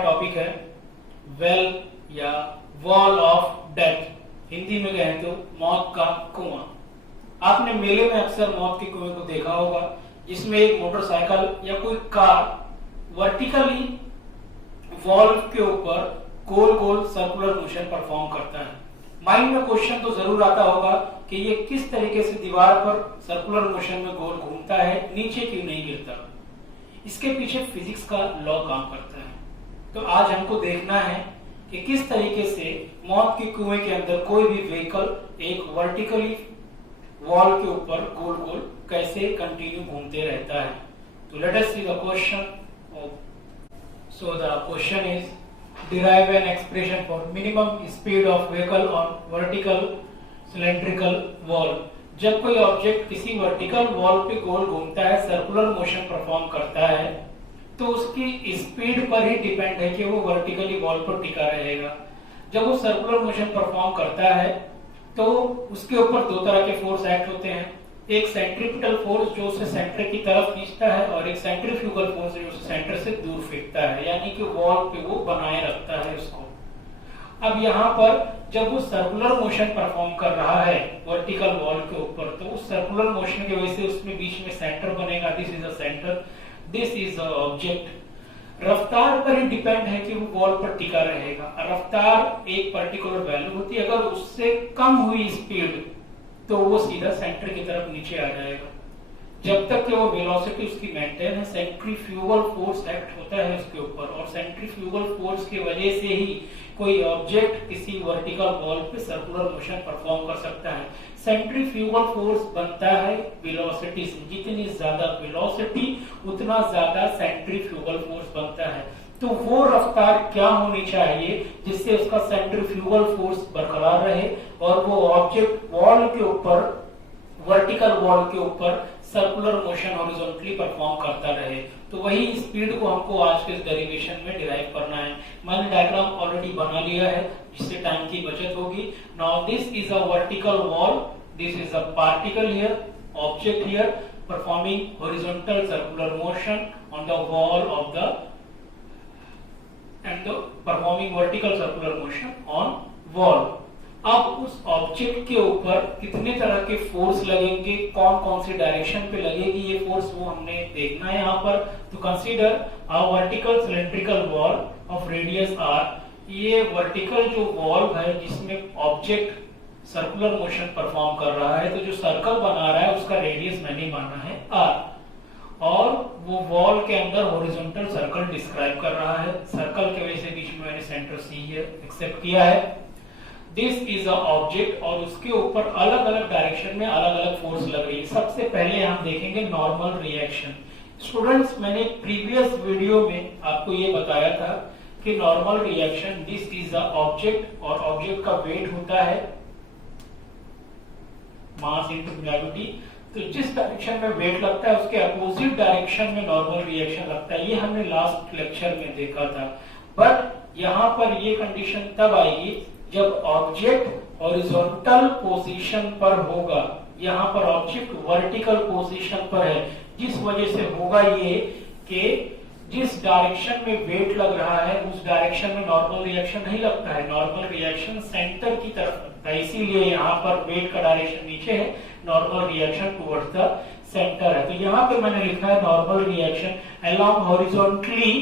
हमारा टॉपिक है वेल या वॉल ऑफ डेथ, हिंदी में कहें तो मौत का कुआं। आपने मेले में अक्सर मौत के कुएं को देखा होगा, जिसमें एक मोटरसाइकिल या कोई कार वर्टिकली वॉल के ऊपर गोल गोल सर्कुलर मोशन परफॉर्म करता है। माइंड में क्वेश्चन तो जरूर आता होगा कि ये किस तरीके से दीवार पर सर्कुलर मोशन में गोल घूमता है, नीचे क्यों नहीं गिरता। इसके पीछे फिजिक्स का लॉ काम करता है। तो आज हमको देखना है कि किस तरीके से मौत के कुएं के अंदर कोई भी व्हीकल एक वर्टिकली वॉल के ऊपर गोल गोल कैसे कंटिन्यू घूमते रहता है। तो let us see the question. So the question is derive an expression for minimum speed of vehicle on vertical cylindrical wall। जब कोई ऑब्जेक्ट किसी वर्टिकल वॉल पे गोल घूमता है, सर्कुलर मोशन परफॉर्म करता है, तो उसकी स्पीड पर ही डिपेंड है कि वो वर्टिकली वॉल पर टिका रहेगा। जब वो सर्कुलर मोशन परफॉर्म करता है तो उसके ऊपर दो तरह के फोर्स एक्ट होते हैं, एक सेंट्रीपिटल फोर्स जो उसे सेंटर की तरफ खींचता है और एक सेंट्रीफ्यूगल फोर्स जो उसे सेंटर से दूर फेंकता है, यानी कि वॉल पे वो बनाए रखता है उसको। अब यहाँ पर जब वो सर्कुलर मोशन परफॉर्म कर रहा है वर्टिकल वॉल के ऊपर, तो उस सर्कुलर मोशन की वजह से उसमें बीच में सेंटर बनेगा। This is a centre, this is a object. रफ्तार पर ही डिपेंड है कि वो वॉल पर टिका रहेगा। रफ्तार एक पर्टिकुलर वैल्यू होती है, अगर उससे कम हुई स्पीड तो वो सीधा सेंटर की तरफ नीचे आ जाएगा। जब तक कि वो वेलोसिटी उसकी मेंटेन है, सेंट्रीफ्यूगल फोर्स एक्ट होता है उसके ऊपर, और सेंट्रीफ्यूगल फोर्स की वजह से ही कोई ऑब्जेक्ट किसी वर्टिकल वॉल पे सर्कुलर मोशन परफॉर्म कर सकता है। सेंट्रीफ्यूगल फोर्स बनता है वेलोसिटी से, जितनी ज्यादा वेलोसिटी उतना ज्यादा सेंट्रीफ्यूगल फोर्स बनता है। तो वो रफ्तार क्या होनी चाहिए जिससे उसका सेंट्रीफ्यूगल फोर्स बरकरार रहे और वो ऑब्जेक्ट वॉल के ऊपर, वर्टिकल वॉल के ऊपर सर्कुलर मोशन हॉरिजॉन्टली परफॉर्म करता रहे। तो वही स्पीड को हमको आज के डेरिवेशन में डिराइव करना है। मैंने डायग्राम ऑलरेडी बना लिया है जिससे टाइम की बचत होगी। Now this is a vertical wall, this is a particle here, object here performing horizontal circular motion on the wall of the and the performing vertical circular motion on wall। अब उस object के ऊपर कितने तरह के force लगेंगे, कौन कौन सी डायरेक्शन पे लगेगी ये फोर्स, वो हमने देखना है यहाँ पर। तो consider a vertical cylindrical wall of radius r। ये वर्टिकल जो वॉल है जिसमें ऑब्जेक्ट सर्कुलर मोशन परफॉर्म कर रहा है, तो जो सर्कल बना रहा है उसका रेडियस मैंने माना है r, और वो वॉल के अंदर हॉरिजॉन्टल सर्कल डिस्क्राइब कर रहा है। सर्कल के वजह से बीच में मैंने सेंटर सी एक्सेप्ट किया है। दिस इज अ ऑब्जेक्ट, और उसके ऊपर अलग अलग डायरेक्शन में अलग अलग फोर्स लग रही है। सबसे पहले हम देखेंगे नॉर्मल रिएक्शन। स्टूडेंट्स, मैंने प्रीवियस वीडियो में आपको ये बताया था कि normal reaction, this is a object, और ऑब्जेक्ट का वेट होता है मास इनटू ग्रेविटी। तो जिस डायरेक्शन में वेट लगता है उसके अपोजिट डायरेक्शन में नॉर्मल रिएक्शन लगता है। ये हमने लास्ट लेक्चर में देखा था। बट यहाँ पर ये कंडीशन तब आएगी जब ऑब्जेक्ट हॉरिजॉन्टल पोजीशन पर होगा। यहाँ पर ऑब्जेक्ट वर्टिकल पोजीशन पर है, जिस वजह से होगा ये कि जिस डायरेक्शन में वेट लग रहा है उस डायरेक्शन में नॉर्मल रिएक्शन नहीं लगता है। नॉर्मल रिएक्शन सेंटर की तरफ लगता है, इसीलिए यहाँ पर वेट का डायरेक्शन नीचे है, normal reaction towards the centre है। तो यहाँ पे मैंने लिखा है normal reaction along horizontally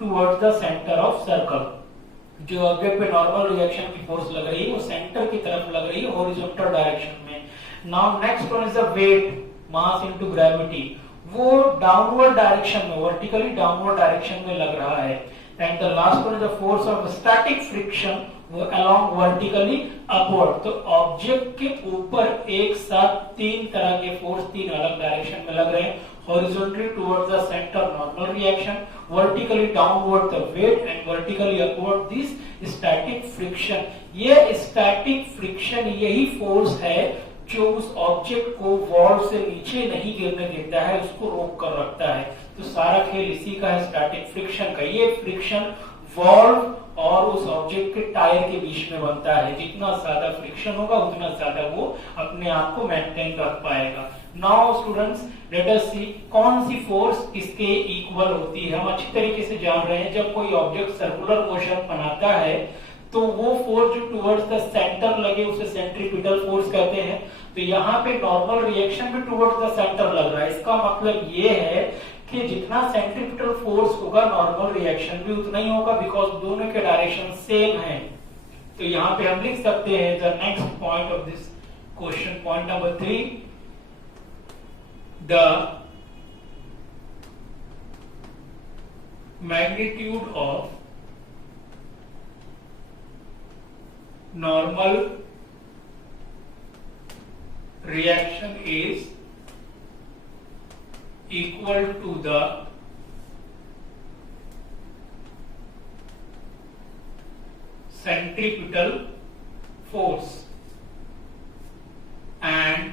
towards the centre of circle. जो ऑब्जेक्ट पे नॉर्मल रिएक्शन की फोर्स लग रही है वो सेंटर की तरफ लग रही है, हॉरिजॉन्टल डायरेक्शन में। Now next one is the weight mass into gravity. वो डाउनवर्ड डायरेक्शन में, वर्टिकली डाउनवर्ड डायरेक्शन में लग रहा है। And the last one is the force of static friction, वो अलोंग वर्टिकली अपवर्ड। तो ऑब्जेक्ट के ऊपर एक साथ तीन तरह के फोर्स तीन अलग डायरेक्शन में लग रहे हैं। Horizontally towards the centre normal reaction, vertically downward the weight, and vertically upward this static friction. ये स्टैटिक फ्रिक्शन यही फोर्स है जो उस ऑब्जेक्ट को वॉल से नीचे नहीं गिरने देता है, उसको रोक कर रखता है। तो सारा खेल इसी का है, स्टैटिक फ्रिक्शन का। ये फ्रिक्शन वॉल और उस ऑब्जेक्ट के टायर के बीच में बनता है। जितना ज्यादा फ्रिक्शन होगा उतना ज्यादा वो अपने आप को मेंटेन कर पाएगा। नाउ स्टूडेंट्स लेट अस सी कौन सी फोर्स इसके इक्वल होती है। हम अच्छी तरीके से जान रहे हैं जब कोई ऑब्जेक्ट सर्कुलर मोशन बनाता है तो वो फोर्स जो टुवर्ड्स द सेंटर लगे उसे सेंट्रीपिटल फोर्स कहते हैं। तो यहाँ पे नॉर्मल रिएक्शन भी टुवर्ड्स द सेंटर लग रहा है। इसका मतलब ये है कि जितना सेंट्रीपिटल फोर्स होगा नॉर्मल रिएक्शन भी उतना ही होगा, बिकॉज दोनों के डायरेक्शन सेम है। तो यहाँ पे हम लिख सकते हैं the next point of this question, point number 3, the magnitude of normal reaction is equal to the centripetal force and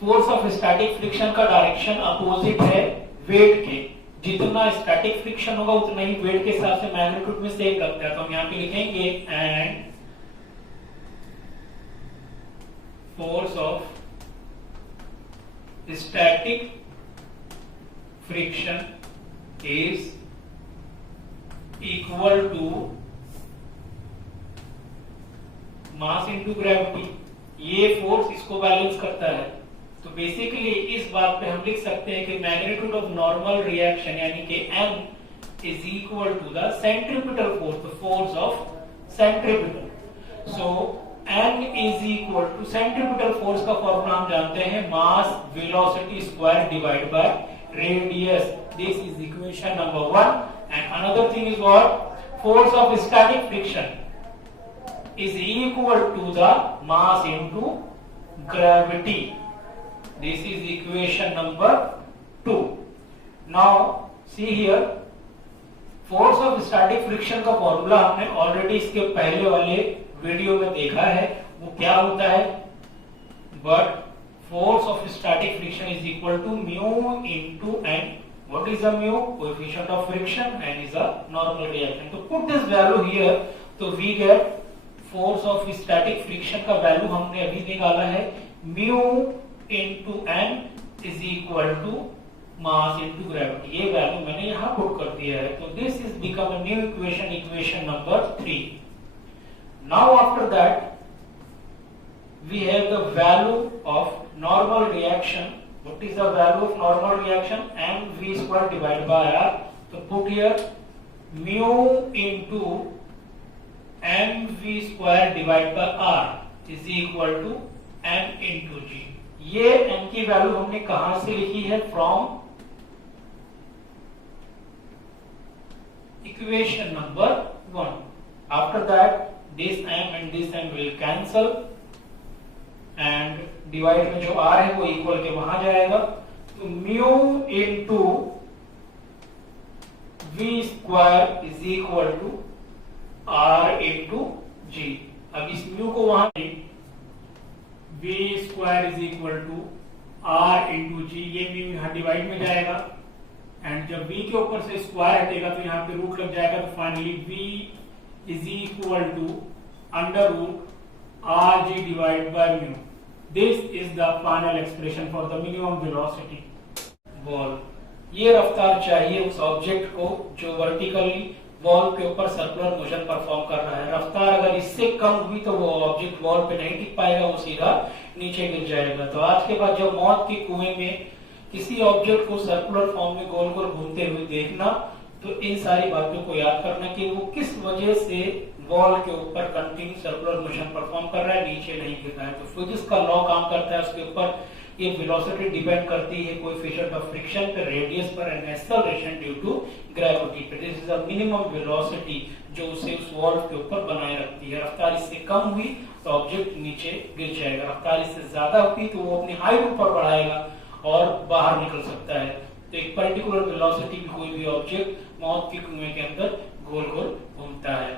force of static friction का डायरेक्शन अपोजिट है वेट के। जितना स्टैटिक फ्रिक्शन होगा उतना ही वेट के हिसाब से मैग्नीट्यूड में सेम लगता है। तो हम यहाँ पे लिखेंगे and force of static friction is equal to mass into gravity. ये फोर्स इसको बैलेंस करता है। तो बेसिकली इस बात पे हम लिख सकते हैं कि मैग्नीट्यूड ऑफ नॉर्मल रिएक्शन यानी कि m is equal to the centripetal force, the force of centripetal. So m is equal to centripetal force का फॉर्मूला हम जानते हैं mass velocity square divide by radius. This is equation number 1 and another thing is what, force of static friction is equal to the mass into gravity. This is equation number 2. Now see here, force of static friction का formula हमने already इसके पहले वाले video में देखा है। वो क्या होता है, but force of static friction is equal to mu into n. What is the mu? Coefficient of friction, and is a normal reaction. तो put this value here, तो we get force of static friction का value हमने अभी निकाला है mu into n is equal to mass into gravity। ये value मैंने यहाँ पुट कर दिया है। तो this is become a new equation, equation number 3। Now after that we have the value of normal reaction. What is the value of normal reaction? mv square divided by r. So put here mu into mv square divided by r is equal to m into g। ये m की value हमने कहां से लिखी है, from equation number 1। After that this m and this m will cancel and divide में जो r है वो इक्वल के वहां जाएगा। तो mu into v square is equal to r into g। अब इस म्यू को वहां v square is equal to r into g, ये म्यू यहाँ डिवाइड में जाएगा एंड जब v के ऊपर से स्क्वायर हटेगा तो यहाँ पे रूट लग जाएगा। तो finally v is equal to under root r g divide by mu. This is the final expression for the minimum velocity ball. ये रफ्तार चाहिए उस ऑब्जेक्ट को जो वर्टिकली वॉल के ऊपर सर्कुलर मोशन परफॉर्म कर रहा है। रफ्तार अगर इससे कम हुई तो वो ऑब्जेक्ट वॉल पे नहीं टिक पाएगा, वो सीधा नीचे गिर जाएगा। तो आज के बाद जब मौत के कुएं में किसी ऑब्जेक्ट को सर्कुलर फॉर्म में गोल गोल घूमते हुए देखना तो इन सारी बातों को याद करना कि वो किस वजह से वॉल के ऊपर कंटिन्यू सर्कुलर मोशन परफॉर्म कर रहा है, नीचे नहीं गिर रहा है। तो फिजिक्स का लॉ काम करता है उसके ऊपर। ये वेलोसिटी डिपेंड करती है कोएफिशिएंट ऑफ फ्रिक्शन पे, रेडियस पर and acceleration due to gravity पे। This is the minimum velocity जो उसे उस वॉल के ऊपर बनाए रखती है। रफ्तार इससे कम हुई तो ऑब्जेक्ट नीचे गिर जाएगा, रफ्तार इससे ज्यादा हुई तो वो अपनी हाइट ऊपर बढ़ाएगा और बाहर निकल सकता है। तो एक पर्टिकुलर वेलोसिटी में कोई भी ऑब्जेक्ट मौत के कुएं के अंदर गोल गोल घूमता है।